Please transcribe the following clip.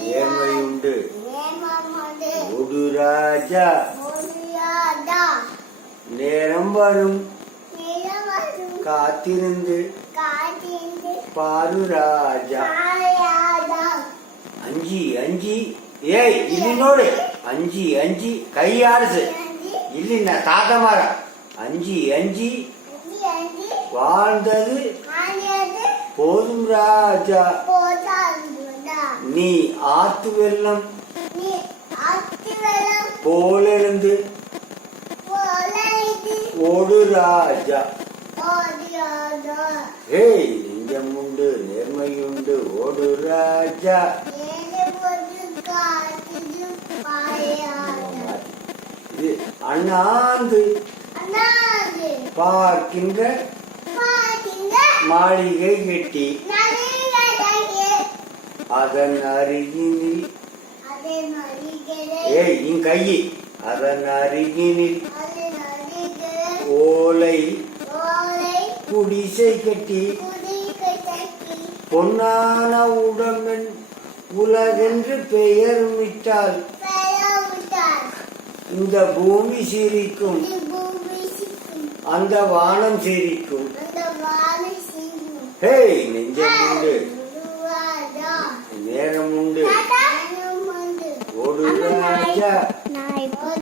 நேர்மையுண்டு ஒரு ராஜா நேரம் வரும் காத்திருந்து பாரு ராஜா அஞ்சி அஞ்சி ஏய் இல்லினோடு அஞ்சி அஞ்சி கையாடுது இல்லின்னா தாத்தமார அஞ்சி அஞ்சி வாழ்ந்தது போதும் ராஜா நீ ஆத்து வெள்ளம் போலிருந்து ஓடு ராஜா ஏய் நெஞ்சம் உண்டு நேர்மையுண்டு ஓடு ராஜா இது அண்ணாந்து பார்க்கின்ற மாளிகை கட்டி அதன் அருகினில் ஏய் இன் கையி அதன் அருகினில் ஓலை குடிசை கட்டி பொன்னான உடம்பன் உலகென்று பெயர் விட்டால் இந்த பூமி சிரிக்கும் அந்த வானம் சிரிக்கும். ஹே நெஞ்சம் உண்டு